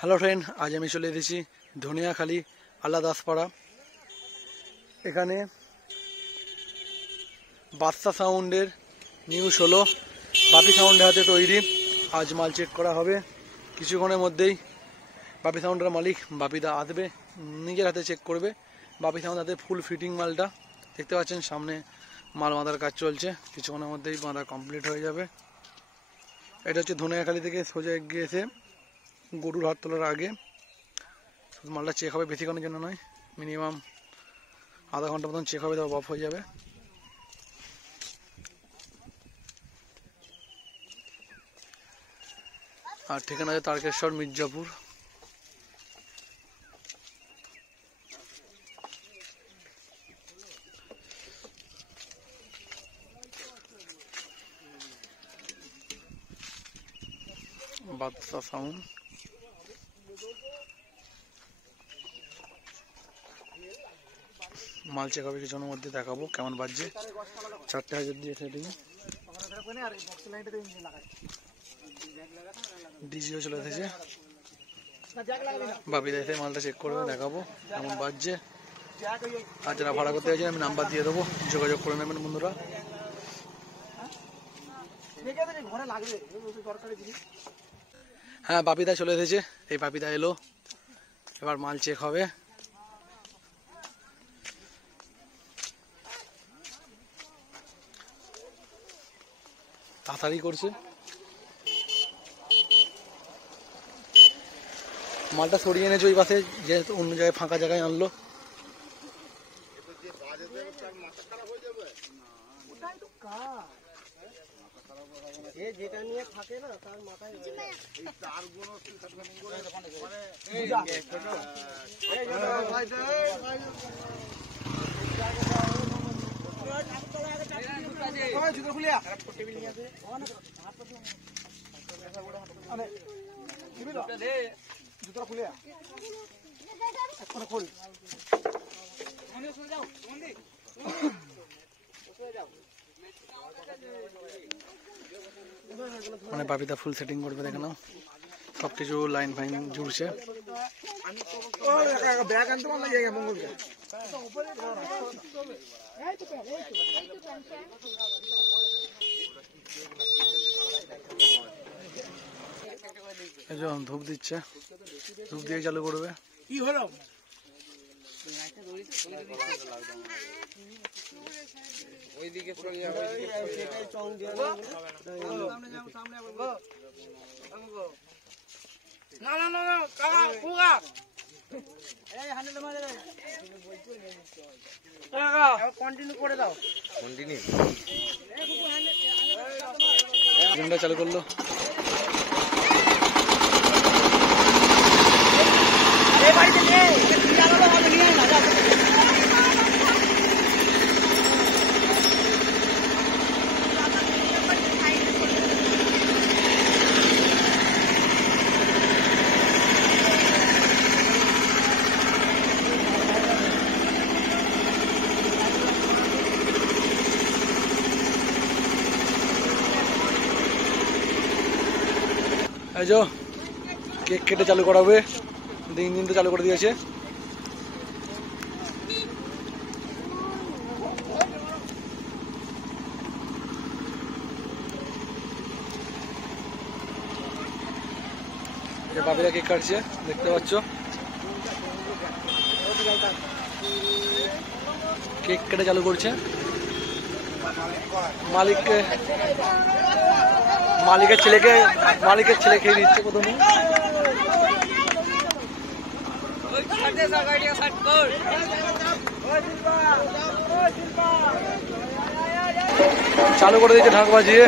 Hello friend, আজ আমি চলে এসেছি ধনিয়াখালী আল্লা দাসপাড়া। এখানে বাদশা সাউন্ডের নিউজ হলো, বাপি সাউন্ডের হাতে তৈরি। আজ মাল চেক করা হবে কিছুক্ষণের মধ্যেই। বাপি সাউন্ডের মালিক বাপিদা আসবে, নিজের হাতে চেক করবে। বাপি সাউন্ড হাতে ফুল ফিটিং মালটা দেখতে পাচ্ছেন, সামনে মাল বাঁধার কাজ চলছে, কিছুক্ষণের মধ্যেই বাঁধা কমপ্লিট হয়ে যাবে। এটা হচ্ছে ধনিয়াখালী থেকে সোজা এগিয়ে এসে গরুর হাত তোলার আগে শুধু মালটা চেক হবে, বেশিক্ষণের জন্য নয়, মিনিমাম আধা ঘন্টা মতন চেক হবে, তারপর অফ হয়ে যাবে। আর ঠিকানা আছে তারকেশ্বর, মির্জাপুর। বাদশা সাউন্ড মাল চেক হবে কিছুক্ষণের মধ্যে, দেখাবো কেমন বাজছে। 4,000 দিয়ে সেটিং ডিজিও চলে এসেছে। বাপিদা এসে মালটা চেক করবে, দেখাবো কেমন বাজছে। আর যারা ভাড়া করতে গেছেন আমি নাম্বার দিয়ে দেবো, যোগাযোগ করে নেবেন বন্ধুরা। হ্যাঁ, বাপিদা চলে এসেছে, এই বাপিদা এলো, এবার মাল চেক হবে। তাড়াতাড়ি করছে, মালটা সরিয়ে এনেছে ওই পাশে, যেহেতু অন্য জায়গায় ফাঁকা জায়গায় আনলো। যেটা নিয়ে থাকে না তার মাথায় জুতো খুলে জুতো খুলে খোল। মানে বাপিদা ফুল সেটিং করবে, দেখে নাও সবকিছু লাইন ফাইন জুড়ছে। ধূপ দিচ্ছে, ধূপ দিয়ে চালু করবে। কি হলো ওইদিকে চলে যাবে, না না না কাকা পুগা এই হান্ডেল মারে কাকা কন্টিনিউ করে দাও, কন্টিনিউ ঘন্টা চালু করলো। এই বাড়িতে নেই আলাদা ভাবে নিয়ে না যা। এই যে কেক কেটে চালু করাবে, ইঞ্জিনটা চালু করে দিয়েছে। বাপিরা কেক কাটছে, দেখতে পাচ্ছ, কেক কেটে চালু করছে। মালিকের ছেলে খেয়ে দিচ্ছে প্রথমে। চালু করে দিয়েছে ঢাক বাজিয়ে।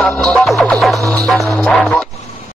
Thank you.